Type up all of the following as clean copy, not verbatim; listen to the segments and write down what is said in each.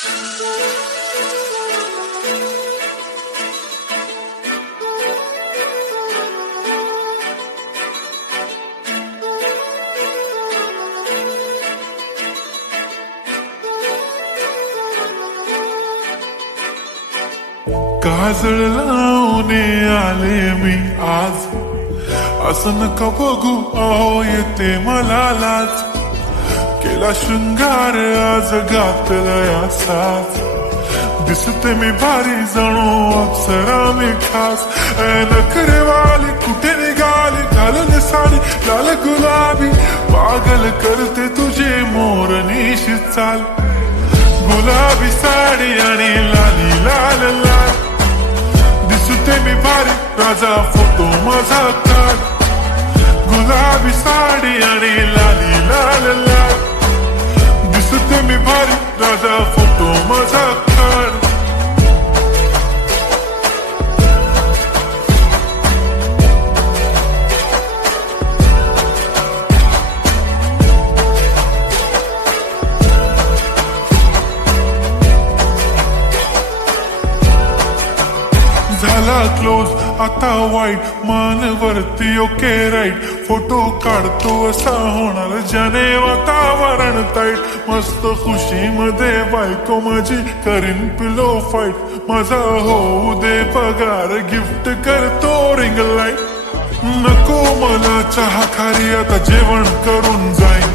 काजळ लावून आले मी आज, असं नका बघू अहो येते मला लाज. केला शृंगार आज घातलाय असाच, दिसते मी भारी जणू अप्सरा मी खास. नखरेवाली कुठे निघाली घालून साडी लाल गुलाबी, पागल करते तुझे मोरनीशी चाल. गुलाबी साडी आणि लाली लाल लाल, दिसते मी भारी राजा फोटो माझा काढ. गुलाबी साडी आणि लाली लाल लाल, दिसते मी भारी राजा फोटो माझा काढ. झाला क्लोज आता वाईट, मान वरती ओके राईट. फोटो काढतो असा होणार ज्याने वातावरण ताईट. मस्त खुशी मध्ये बायको माझी करीन पिलो फाईट. माझा होऊ दे पगार गिफ्ट करतो रिंग लाईट. नको मला चहा खारी आता जेवण करून जाईन.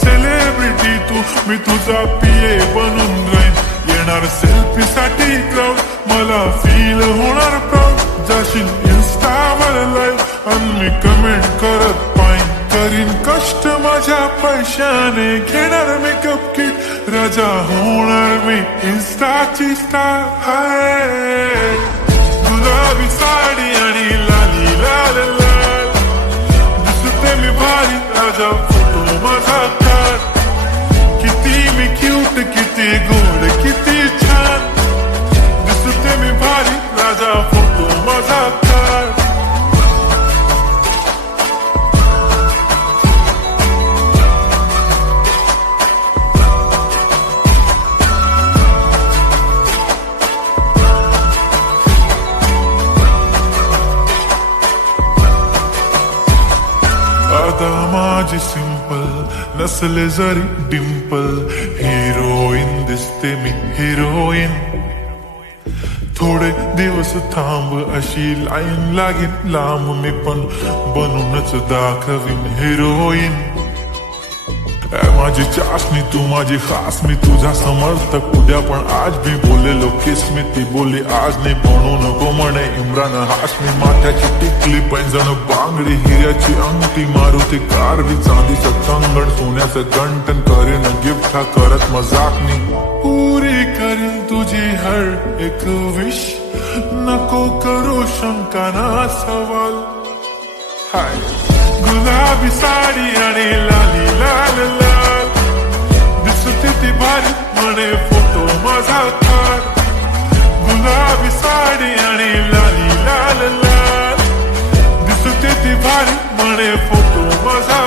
सेलिब्रिटी तू मी तुझा पिये बनून राहीन. येणार सेल्फी साठी क्राऊड मला फील होणार प्राऊड. जाशील इन्स्टावर लाईव्ह आणि मी कमेंट करत पाईन. करीन कष्ट माझ्या पैशाने घेणार मेकअप किट. राजा होणार मी इन्स्टाची स्टार. हाय गुलाबी साडी आणि लाली लाल लाल, दिसते मी भारी राजा फोटो माझा काढ. किती मी क्यूट किती गोड किती छान, दिसते मी भारी राजा फोटो माझा काढ. आता माझी सिंपल नसले जरी डिंपल, हिरोईन दिसते मी हिरोईन. थोडे दिवस थांब अशी लाईन लागेल लांब, मी पण बनूनच दाखवीन हिरोईन. माझी चाशनी तू माझी खास, मी तुझा समर्थक उद्या पण आज भी बोलेलो किस मी. ती बोली आज नाही बनू नको म्हणे इम्रान हाशमी. माथ्याची टिकली पैंजण बांगडी हिऱ्याची अंगठी, मारुती कारवी चांदीचं कंगण सोन्याचं गंटन. करेन गिफ्ट हा करत मजाकनी, पुरी करेन तुझी हर एक विश. नको करू शंका ना सवाल. हाय गुलाबी साडी आणि लाली लाल लाल, दिसते ती भारी म्हणे फोटो माझा काढ. गुलाबी साडी आणि लाली लाल लाल, दिसते ती भारी म्हणे फोटो माझा